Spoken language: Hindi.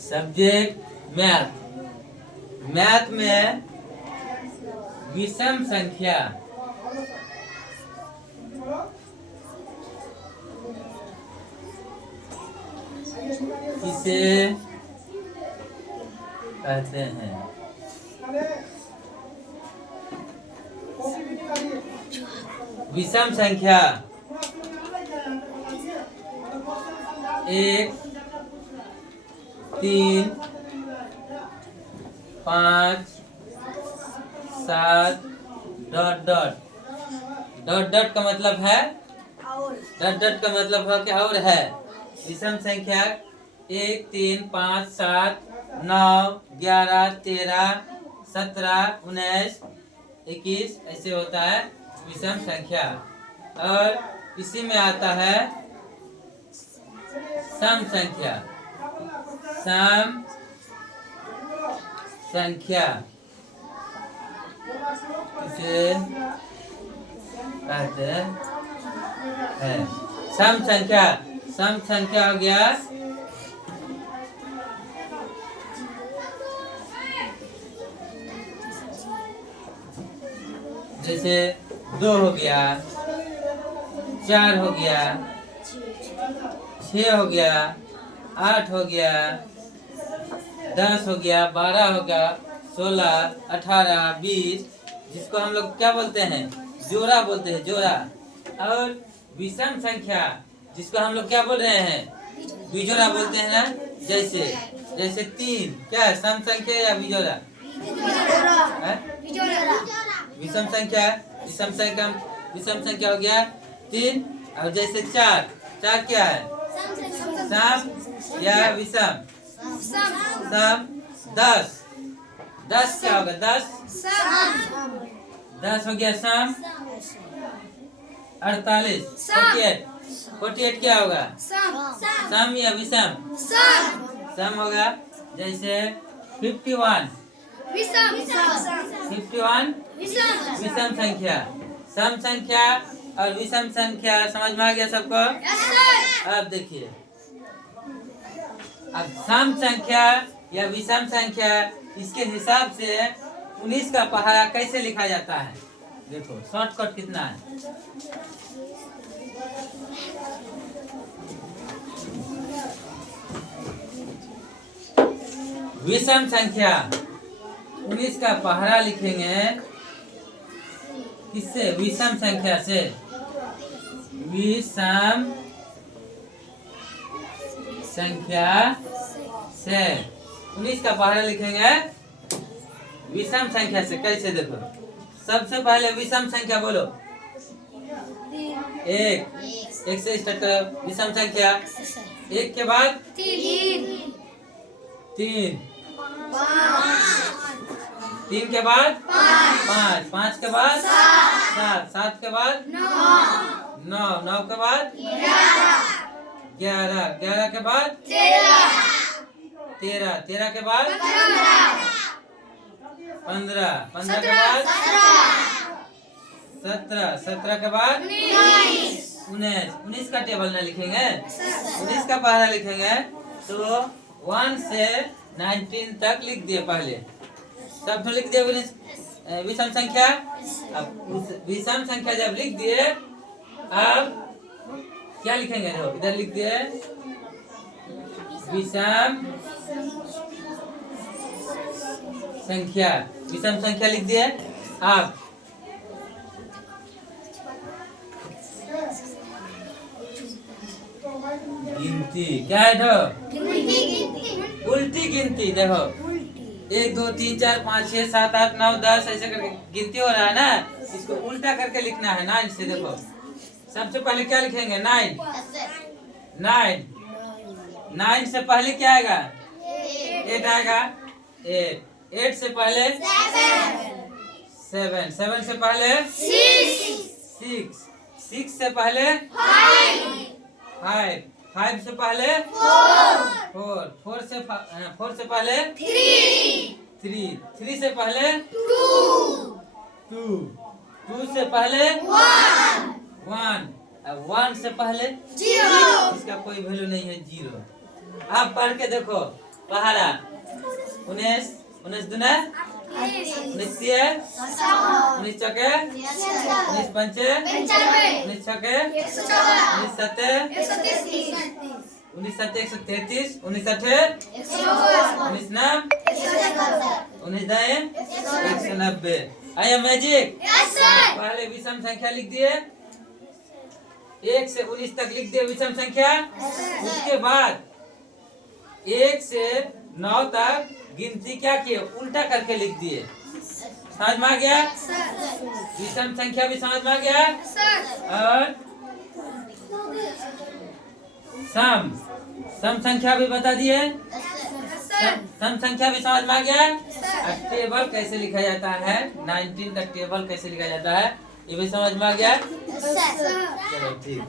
Subject math. मैथ में विषम संख्या किसे कहते हैं? विषम संख्या 1, 3, 5, 7 डॉट डॉट। डॉट डॉट का मतलब है डॉट डॉट का मतलब है कि और है। विषम संख्या 1, 3, 5, 7, 9, 11, 13, 17, 19, 21 ऐसे होता है विषम संख्या। और इसी में आता है सम संख्या। सम संख्या इसे कहते हैं सम संख्या। सम संख्या हो गया जैसे 2 हो गया, 4 हो गया, 6 हो गया, 8 हो गया, 10 हो गया, 12 हो गया, 16, 18, 20 जिसको हम लोग क्या बोलते हैं? जोड़ा बोलते हैं, जोड़ा। और विषम संख्या जिसको हम लोग क्या बोल रहे हैं? बिजोड़ा बोलते हैं ना। जैसे 3 क्या है? सम संख्या या बिजोड़ा? विषम संख्या। विषम संख्या हो गया 3। और जैसे 4 क्या है? सम या विषम? सम। 10 क्या होगा? 10 हो गया सम। 48 48 क्या होगा? सम या विषम? सम होगा। जैसे 51 विषम संख्या। सम संख्या और विषम संख्या समझ में आ गया सबको? अब देखिए, अब सम संख्या या विषम संख्या इसके हिसाब से 19 का पहाड़ा कैसे लिखा जाता है? देखो शॉर्टकट कितना है। विषम संख्या 19 का पहाड़ा लिखेंगे किससे? विषम संख्या से। विषम संख्या से 19 का पहाड़ा लिखेंगे विषम संख्या से। कैसे? देखो सबसे पहले विषम संख्या बोलो। 1 से स्टार्ट करो। विषम संख्या 1 के बाद 3 3 के बाद 5 5 के बाद 7 7 के बाद 9 9 के बाद 11 11 के बाद 13 13 के बाद 15 15 के बाद 17 17 के बाद 19 19 का टेबल ना लिखेंगे, 19 का पहाड़ा लिखेंगे तो 1 से 19 तक लिख दिए। पहले सब तो लिख दिए विषम संख्या। अब उस विषम संख्या जब लिख दिए, अब क्या लिखेंगे? देखो इधर लिख दिए विषम संख्या। विषम संख्या लिख दिए। अब गिनती क्या है? उल्टी गिनती। देखो 1 2 3 4 5 6 7 8 9 10 ऐसे करके गिनती हो रहा है ना, इसको उल्टा करके लिखना है 9 से। देखो सबसे पहले क्या लिखेंगे? 9 9 से पहले क्या आएगा? 8 आएगा। 8 से पहले 7 7 से पहले 6 6 से पहले 5 5 से पहले 4 4 से पहले 3 3 से पहले 2 2 से पहले 1, अब 1 से पहले 0, इसका कोई वैल्यू नहीं है 0। आप पढ़ के देखो पहाड़ा 19 19 दुना 19 तिया 19 चौके 19 पंचे 19 छके 19 सत्ते 19 सत्ते 133 19 अठे 19 नाम 19 दाएं 190। आया मैजिक। पहले विषम संख्या लिख दिए, 1 से 19 तक लिख दिए विषम संख्या। उसके बाद 1 से 9 तक गिनती क्या किए, उल्टा करके लिख दिए। समझ में आ गया? विषम संख्या भी समझ में आ गया। और सम संख्या भी बता दिए। सम संख्या भी समझ में आ गया। टेबल कैसे लिखा जाता है, 19 का टेबल कैसे लिखा जाता है, ये भी समझ में आ गया। चलो ठीक।